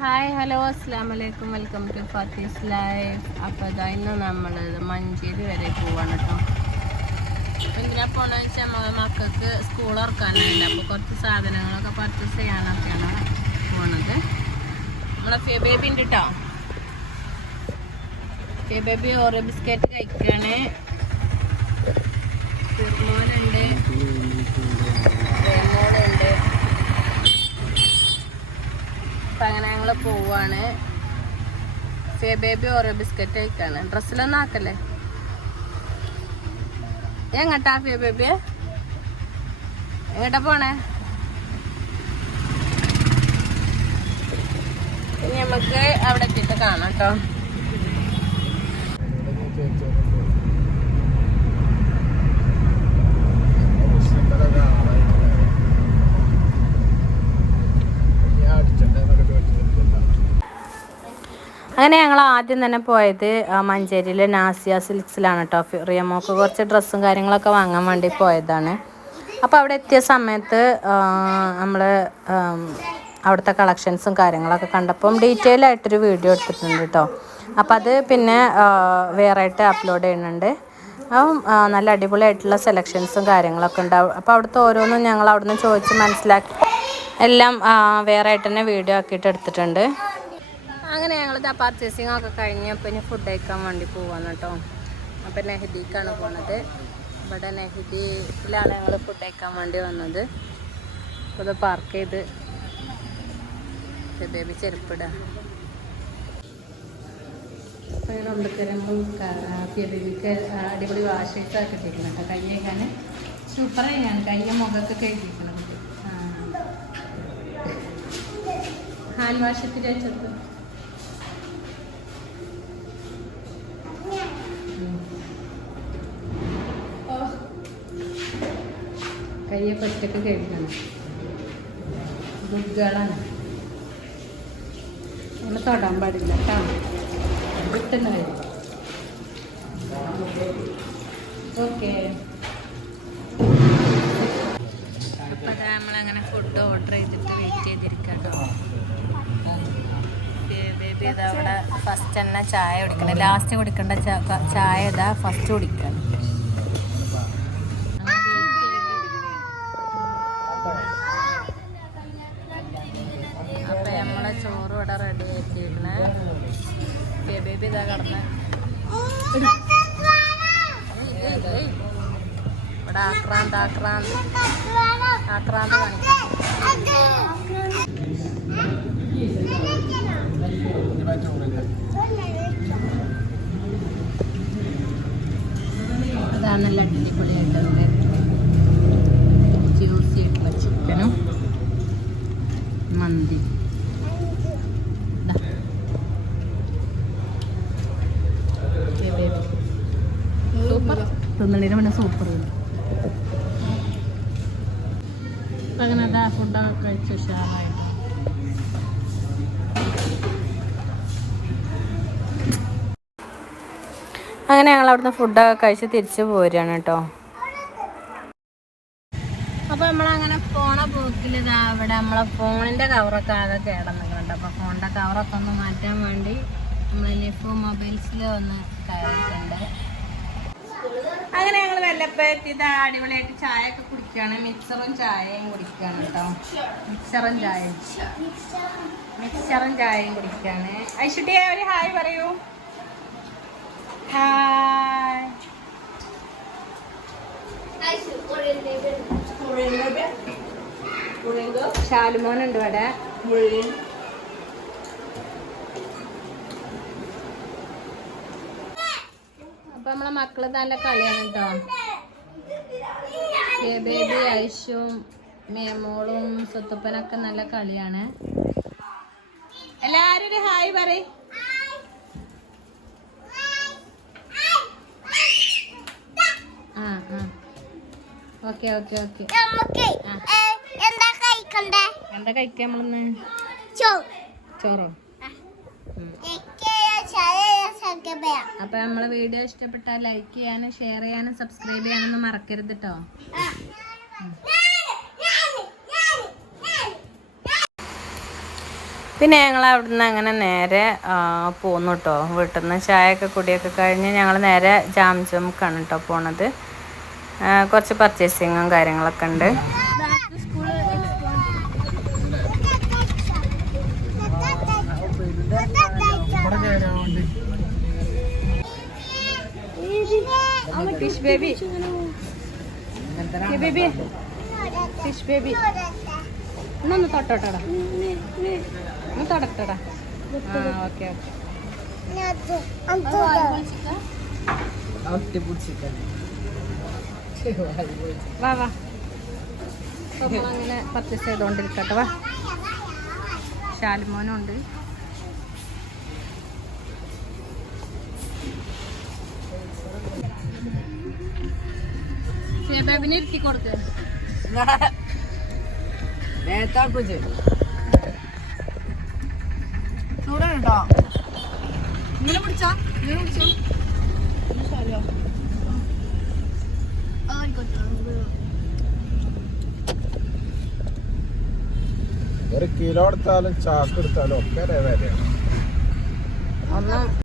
Hi hello അസ്സാം വലൈക്കും welcome to Fathi's life അപ്പോൾ ഇതാ ഇന്ന് നമ്മൾ മഞ്ചേരി വരെ പോവാണ് കേട്ടോ അപ്പോൾ എന്തിനാ പോകണമെന്ന് വെച്ചാൽ നമ്മൾ മക്കൾക്ക് സ്കൂൾ ഇറക്കാനുണ്ട് അപ്പോൾ കുറച്ച് സാധനങ്ങളൊക്കെ പർച്ചേസ് ചെയ്യാനൊക്കെയാണ് പോണത്. നമ്മളെ ഫിയ കേട്ടോ ഫിയ ബേബി ബിസ്ക്കറ്റ് കഴിക്കാണ്. ഫിർമോനുണ്ട് റേമോനുണ്ട് അപ്പം അങ്ങനെ ഞങ്ങൾ പോവാണ്. ഫേ ബേബി ഓരോ ബിസ്ക്കറ്റ് കഴിക്കാണ്. ഡ്രസ്സിലൊന്നും ആക്കല്ലേ? എങ്ങട്ടാ ഫേ ബേബിയെ എങ്ങട്ടാ പോണേ? ഇനി നമുക്ക് അവിടെ എത്തിയിട്ട് കാണാം കേട്ടോ അങ്ങനെ ഞങ്ങൾ ആദ്യം തന്നെ പോയത് മഞ്ചേരിയിലെ നാസിയ സിൽക്സിലാണ് കേട്ടോ റിയമോക്ക് കുറച്ച് ഡ്രസ്സും കാര്യങ്ങളൊക്കെ വാങ്ങാൻ വേണ്ടി പോയതാണ്. അപ്പോൾ അവിടെ എത്തിയ സമയത്ത് നമ്മൾ അവിടുത്തെ കളക്ഷൻസും കാര്യങ്ങളൊക്കെ കണ്ടപ്പം ഡീറ്റെയിൽ ആയിട്ടൊരു വീഡിയോ എടുത്തിട്ടുണ്ട് കേട്ടോ അപ്പം അത് പിന്നെ വേറെ ആയിട്ട് അപ്ലോഡ് ചെയ്യുന്നുണ്ട്. അപ്പം നല്ല അടിപൊളിയായിട്ടുള്ള സെലക്ഷൻസും കാര്യങ്ങളൊക്കെ ഉണ്ടാവും അപ്പോൾ അവിടുത്തെ ഓരോന്നും ഞങ്ങൾ അവിടുന്ന് ചോദിച്ച് മനസ്സിലാക്കി എല്ലാം വേറെ ആയിട്ട് തന്നെ വീഡിയോ ആക്കിയിട്ട് എടുത്തിട്ടുണ്ട്. അങ്ങനെ ഞങ്ങൾ ഇതാ പർച്ചേസിങ് ഒക്കെ കഴിഞ്ഞ് പിന്നെ ഫുഡ് കഴിക്കാൻ വേണ്ടി പോവാന്ന് കേട്ടോ അപ്പം നെഹദിക്കാണ് പോണത്. ഇവിടെ നെഹദിയിലാണ് ഞങ്ങൾ ഫുഡ് കഴിക്കാൻ വേണ്ടി വന്നത്. അപ്പോൾ ഇത് പാർക്ക് ചെയ്ത് ബേബി ചെരുപ്പിടുക ഉണ്ടത്തരമ്പോൾ ബേബിക്ക് അടിപൊളി വാഷേഴ്സ് ഒക്കെ കിട്ടിയിട്ടുണ്ട് കേട്ടോ കൈ കഴിക്കാൻ സൂപ്പറായി ഞാൻ കൈ മുഖമൊക്കെ ആ. ഹാൻഡ് വാഷ് എത്തിരി വെച്ചത് കയ്യൊക്കെ ഒറ്റയ്ക്ക് കേൾക്കണം ഗുഡ്ഗേളാണ് നമ്മൾ തൊടാൻ പാടില്ല കേട്ടോ വിട്ടുന്ന കാര്യം ഓക്കെ. നമ്മളങ്ങനെ ഫുഡ് ഓർഡർ ചെയ്തിട്ട് വെയിറ്റ് ചെയ്തിരിക്കാം ബേബി ഇതാ ഫസ്റ്റ് തന്നെ ചായ കുടിക്കണം. ലാസ്റ്റ് കുടിക്കേണ്ട ചായ ഇതാ ഫസ്റ്റ് കുടിക്കണം. ഇവിടെ റെഡി ആക്കിയിരുന്നെ ബേബി ഇതാ കടന്ന്. ഇവിടെ ആക്രാന്ത് ആക്രാന്ത്. ആക്രാന്ത് കാണിക്കാം. തിന്നണീന് പിന്നെ സൂപ്പർ അപ്പം അങ്ങനെ അതാ ഫുഡൊക്കെ കഴിച്ച് ഉഷാറായിട്ട് അങ്ങനെ ഞങ്ങൾ അവിടുന്ന് ഫുഡൊക്കെ കഴിച്ച് തിരിച്ചു പോരുകയാണ് കേട്ടോ. അപ്പോൾ നമ്മളങ്ങനെ പോണ പോക്കിൽ അവിടെ നമ്മളെ ഫോണിന്റെ കവറൊക്കെ ആകെ കേടന്നിട്ടുണ്ട് അപ്പോൾ ഫോണിന്റെ കവറൊക്കെ ഒന്ന് മാറ്റാൻ വേണ്ടി നമ്മളിപ്പോ ലിഫോ മൊബൈൽസിൽ ഒന്ന് കയറിയിട്ടുണ്ട്. അങ്ങനെ ഞങ്ങൾ വെല്ലപ്പത്തി ഇതാ അടിപൊളിയായിട്ട് ചായ ഒക്കെ കുടിക്കുകയാണ് മിക്സറും ചായയും കുടിക്കുകയാണ് കേട്ടോ മിക്സറും ചായയും. മിക്സറും ചായയും കുടിക്കുകയാണ് ഐശ്വട്ടിയെ ഒരു ഹായ് പറയൂ. ഹായ്. ഷാലുമോനുണ്ട് ഇവിടെ. അപ്പൊ നമ്മളെ മക്കൾ നല്ല കളിയാണ് കേട്ടോ ബേബി ഐഷും മേമോളും സ്വത്തുപ്പനൊക്കെ നല്ല കളിയാണ്. എല്ലാരും ഒരു ഹായ് പറ ആ ആ. Okay okay okay. നമുക്ക് എന്താ കഴിക്കണ്ടേ? എന്താ കഴിക്കാം നമ്മളിന്ന്? ചോ ചോറോ? അപ്പൊ നമ്മളെ വീഡിയോ ഇഷ്ടപ്പെട്ടാൽ ലൈക്ക് ചെയ്യാനും ഷെയർ ചെയ്യാനും സബ്സ്ക്രൈബ് ചെയ്യാനൊന്നും മറക്കരുത് കേട്ടോ പിന്നെ ഞങ്ങൾ അവിടുന്ന് അങ്ങനെ നേരെ പോന്നു കേട്ടോ വീട്ടിൽ നിന്ന് ചായയൊക്കെ കുടിയൊക്കെ കഴിഞ്ഞ് ഞങ്ങൾ നേരെ ജാം ജംക്കാണ് കേട്ടോ പോണത് കുറച്ച് പർച്ചേസിങ്ങും കാര്യങ്ങളൊക്കെ ഉണ്ട്. Fish baby baby fish baby ഇന്നൊന്ന് തൊട്ടോട്ടടാ. ഒന്ന് തൊടട്ടടാ. ആ ഓക്കെ ഓക്കെ. വാ വാ. അങ്ങനെ പർച്ചേസ് ചെയ്തോണ്ടിരിക്കട്ടെ വാ. ശാലിമോനും ഉണ്ട് ബേബിനെ ഇരുത്തി കൊടുക്ക് ഇങ്ങനെ പിടിച്ചാ ഇങ്ങനെ പിടിച്ചോ ഒരു കിലോ എടുത്താലും ചാക്ക് എടുത്താലും ഒക്കെ വിലയാണ്.